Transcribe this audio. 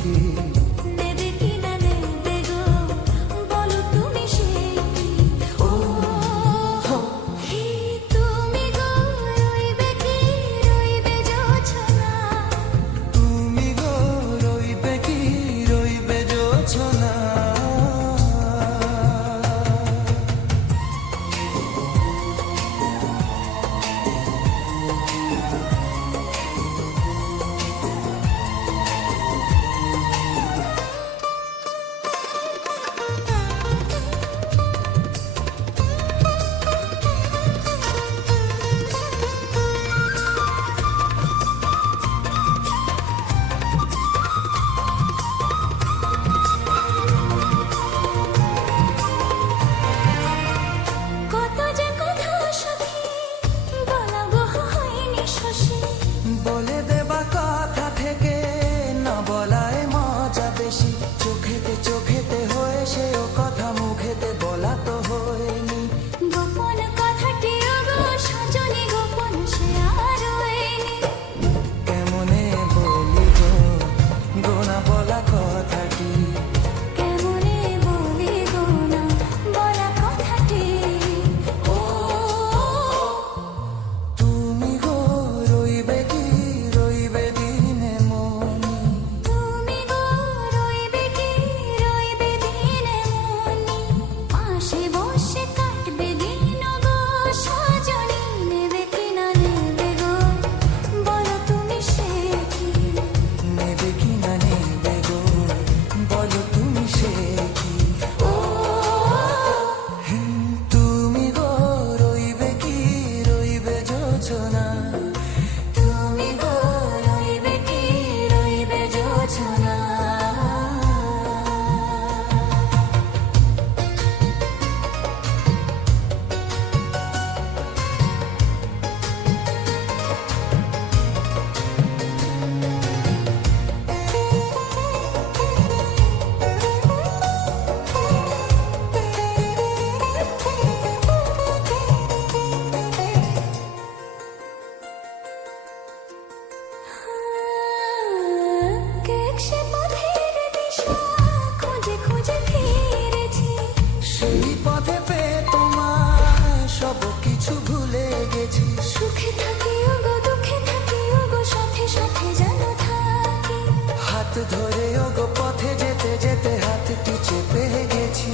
কি? নেবে কি না নেবে গো, বলো তুমি সে কি? ও হে তুমি গো, রইবে কি রইবে জোছনা? তুমি গো রইবে কি রইবে জোছনা? কত যে কথা সখী, বলা গো হয়নি শশী। বলে দেবা কথা থেকে না বলায় মজা বেশি। চোখেতে চোখেতে হয়ে সে ও কথা মুখেতে বলা তো হয়নি। গোপন কথাটি গো সজনী, গোপন সে আর হয়নি। কেমনে বলি গো গোনা বলা কথাটি? কেমনে বলি গো না বলা কথাটি? ও তুমি গো রইবে কি রইবে দিনে মনি? তুমি গো রইবে কি রইবে দিনে মনি? পাশে বসে কাটবে দিন গো সজনী, নেবে কি না নেবে গো, বলো তুমি সে কি? নেবে কি না নেবে গো, বলো তুমি সে কি? ও তুমি গো রইবে কি রইবে যোছনা? তুমি গো রইবে কি রইবে জোছনা? সে পথের দিশা খুঁজে খুঁজে ফিরেছি। সেই পথে পেয়ে তোমায় সব কিছু ভুলে গেছি। সুখে থাকি ওগো দুঃখে থাকি ওগো, সাথে সাথে যেন থাকি। হাত ধরে ওগো পথে যেতে যেতে হাতটি চেপে গেছি।